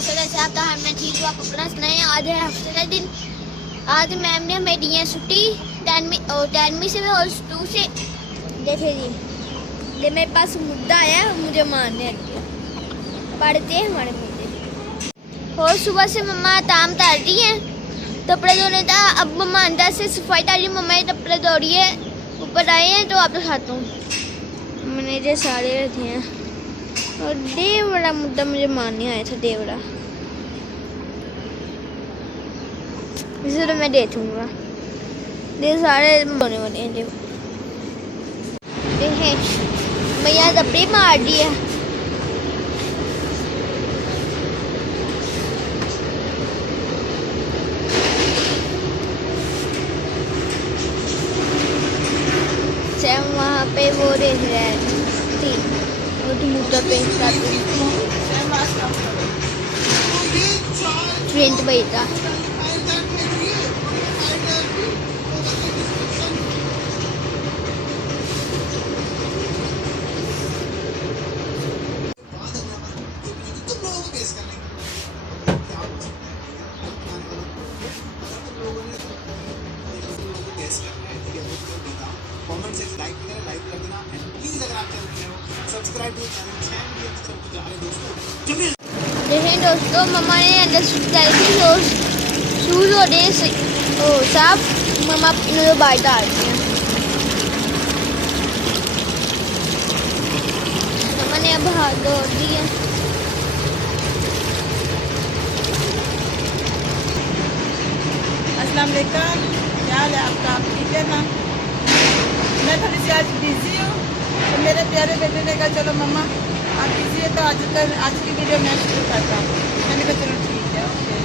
दोस्तों, कैसे आप? तो मैं ठीक हूँ। आप अपना सुनाएं। आज है हफ्ते का दिन। आज मैम ने हमें दी है छुट्टी 10वीं से और 2 से। देखे जी, ये मेरे पास मुद्दा आया, मुझे मारने लगे। पढ़ते हैं हमारे मुद्दे। और सुबह से मम्मा ताम तार रही है, कपड़े धोने था। अब मम्मा अंदर से सफाई तार रही है। मम्मा ये कपड़े धो रही है, ऊपर आए हैं तो आप दिखाता हूँ। मैंने ये सारे रखे हैं। और देवड़ा मुद्दा मुझे मारने आया था। देवड़ा इसे तो मैं देखूंगा। ये सारे होने वाले हैं। देखें भैया दबड़ी मार दी है। वहाँ पे वो देख रहे थी मुद्दा पे ट्रेंड भाई था। कमेंट से लाइक कर देना एंड प्लीज अगर आप चैनल पे हो सब्सक्राइब टू चैनल दोस्तों। देखें दोस्तों, मम्मा ने अंदर शूज और साफ मम्मा अपने बाहर डालती हैं। मम्मा ने अब हाथ धो दिए। अस्सलाम वालेकुम, क्या हाल है आपका? आप ठीक है ना? मैं थोड़ी सी आज बिजी हूँ, तो मेरे प्यारे बेटे ने कहा चलो मम्मा आप बिजी है तो आज की वीडियो मैं शुरू करता हूँ। मैंने कहा चलो ठीक है, ओके।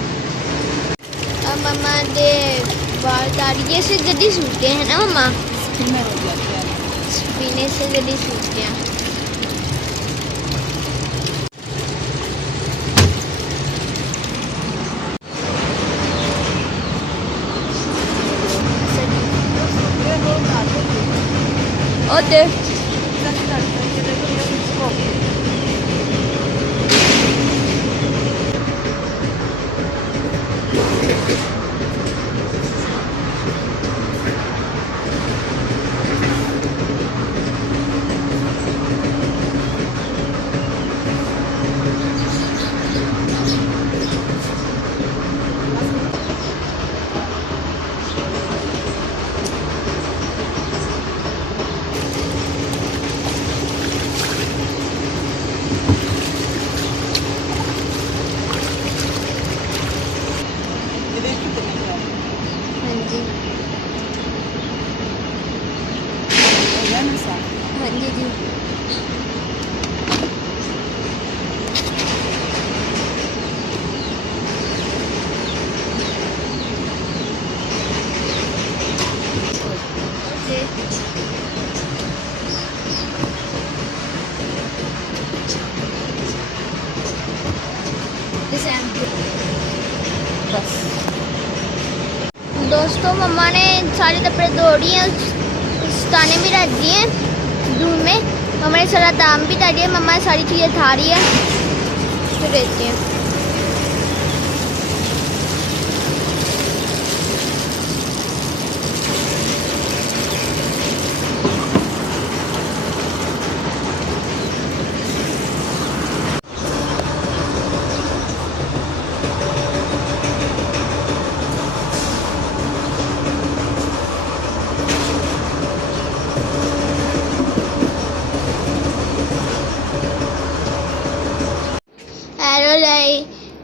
अब मम्मा दे बाल दाढ़ी से जल्दी सूखते हैं ना मम्मा? स्पिनर हो जाती है, पीने से जल्दी सूखते हैं। ओते हाँ जी जी। दोस्तों, मम्मा ने सारे कपड़े धो दिए, ताने भी रख दिए दूध में। मम्मा ने सारा दाम भी डाल दिया। मम्मा सारी चीज़ें खा रही है, तो देखते हैं।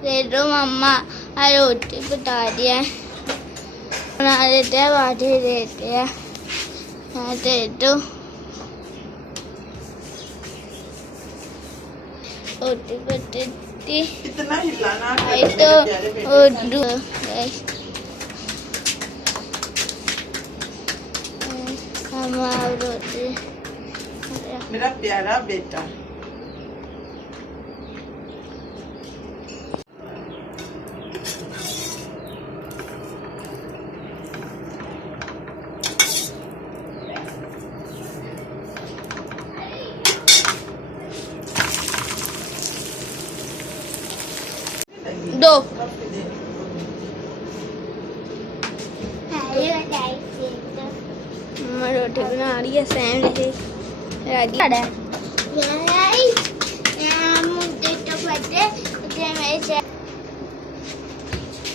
दे दो मम्मा, रोटी बता दिया बना देते हैं, बाटी देते हैं। दे दो रोटी बता इतना हिलाना तो हमारा रोटी मेरा प्यारा बेटा। देंगी 2 कब के देंगी? मम्मा रोटी बना रही है सैम जैसे राजी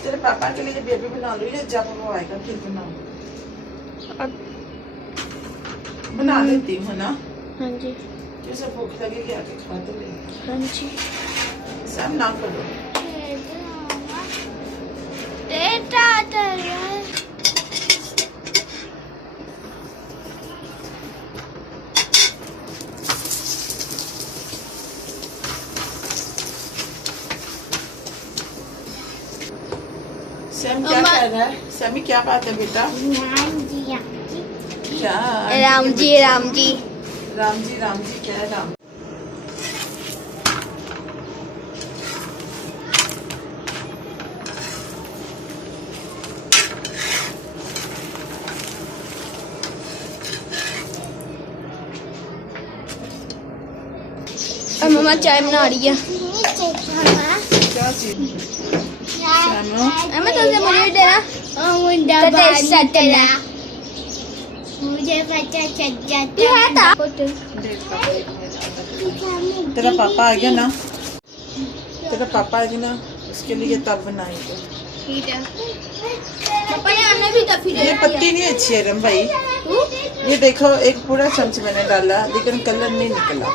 तेरे पापा के लिए बेबी बना लो या जब वो आएगा फिर बनाओ। बना लेती हूँ ना, हाँ जी जैसे भूख लगेगी आके खा तो ले। हाँ जी सब ना करो। सैम क्या अम्मा- कर रहा है? सैमी क्या बात है बेटा? क्या? राम जी राम जी राम जी क्या है राम? और मम्मा चाय बना रही है क्या चीज? सैमो मम्मा तुमसे मुझे देना तो टेस्ट स्टार्ट करना है मुझे पता चल जाता ये है था तेरा पापा आ गया ना, तेरा पापा आ गया ना, उसके लिए तब बनाएंगे। ठीक है पापा ने आने भी तब ये पत्ती नहीं अच्छी है रम भाई, ये देखो एक पूरा चम्मच मैंने डाला लेकिन कलर नहीं निकला।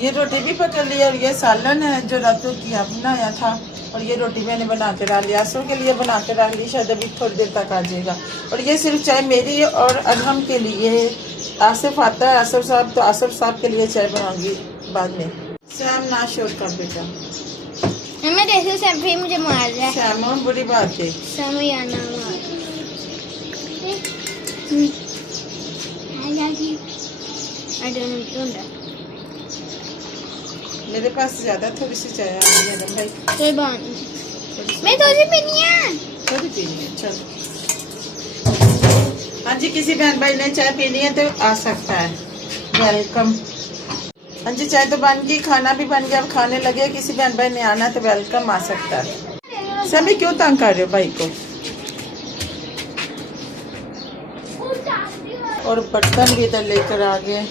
ये रोटी भी पका ली और ये सालन है जो रातों की बनाया था, और ये रोटी मैंने बना के डाल ली, आसर के लिए बना के डाल ली, शायद अभी थोड़ी देर तक आ जाएगा। और ये सिर्फ चाय मेरी और अरहम के लिए है, आसिफ आता है आसिफ साहब, तो आसिफ साहब के लिए चाय बनाऊंगी बाद में। सैम ना शोर कर बेटा, मम्मा देखो सैम फिर मुझे मार रहा है सैम बुरी बात है। सैम या ना मार I don't know मेरे पास ज्यादा थोड़ी सी चाय आ गई है रम भाई, कोई बात नहीं मैं थोड़ी पीनी है थोड़ी पीनी है। चलो हाँ जी, किसी बहन भाई ने चाय पीनी है तो आ सकता है, वेलकम। हाँ जी चाय तो बन गई, खाना भी बन गया, अब खाने लगे, किसी बहन भाई ने आना तो वेलकम आ सकता है। सभी क्यों तंग कर रहे हो भाई को? और बर्तन भी इधर लेकर आ गए।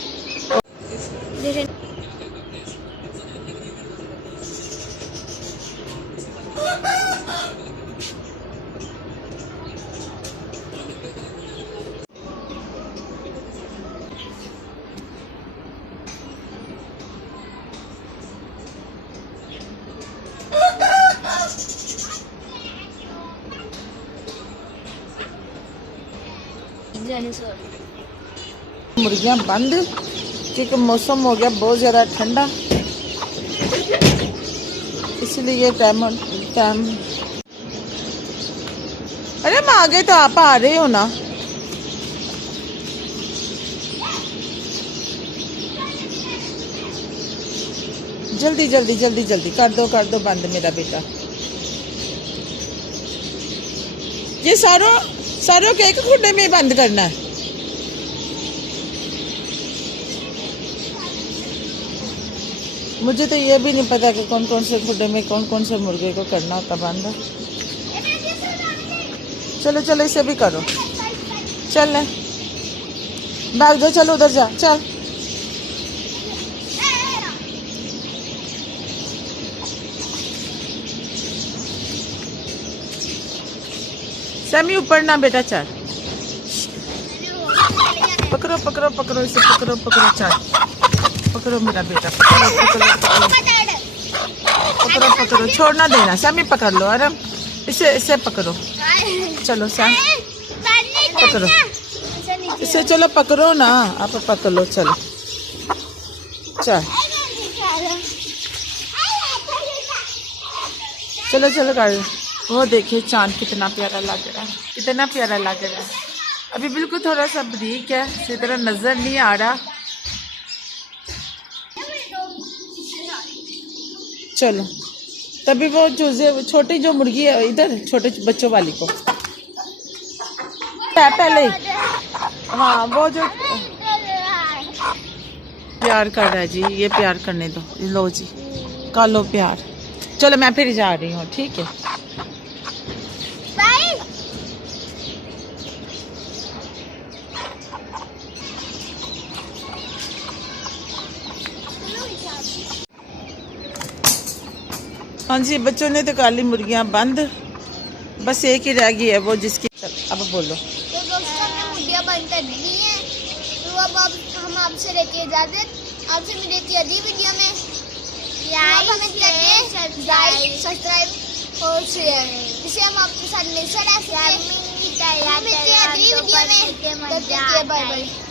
मुर्गियां बंद क्योंकि मौसम हो गया बहुत ज़्यादा ठंडा, इसलिए टाइम। अरे मैं आगे तो आप आ रहे हो ना। जल्दी जल्दी जल्दी जल्दी कर दो बंद मेरा बेटा। ये सारों के एक खुडे में बंद करना है। मुझे तो ये भी नहीं पता कि कौन कौन से खुडे में कौन से मुर्गे को करना होता बंद। चलो चलो इसे भी करो, चल ले भाग दो, चलो उधर जा चल। सैमी ऊपर ना बेटा, चल पकड़ो पकड़ो पकड़ो इसे, पकड़ो पकड़ो, चल पकड़ो मेरा बेटा, पकड़ो पकड़ो पकड़ो पकड़ो, छोड़ना देना। सैमी पकड़ लो, अरे इसे पकड़ो, चलो सैम पकड़ो इसे, चलो पकड़ो ना, आप पकड़ लो, चलो चल चलो चलो कर। वो देखिए चांद कितना प्यारा लग रहा है, कितना प्यारा लग रहा है। अभी बिल्कुल थोड़ा सा बारीक है, इसी तरह नजर नहीं आ रहा। चलो तभी वो चूजे छोटी जो मुर्गी है इधर, छोटे बच्चों वाली को पहले, हाँ वो जो प्यार कर रहा है जी, ये प्यार करने दो, लो जी कर लो प्यार। चलो मैं फिर जा रही हूँ, ठीक है। बाय। हाँ जी, बच्चों ने तो काली मुर्गियाँ बंद, बस एक ही रह गई है वो जिसकी। चल, अब बोलो। तो दोस्तों हमने मुर्गियाँ बंद कर दी हैं, तो अब हम आपसे लेते हैं इजाजत। आपसे मिलेती है अगली वीडियो में। आप हमें करिए लाइक, सब्सक्राइब और शेयर, जिससे हम आपके साथ मिलकर रह सकें। मिलते हैं अगली वीडियो में। तब तक के लिए बाय बाय।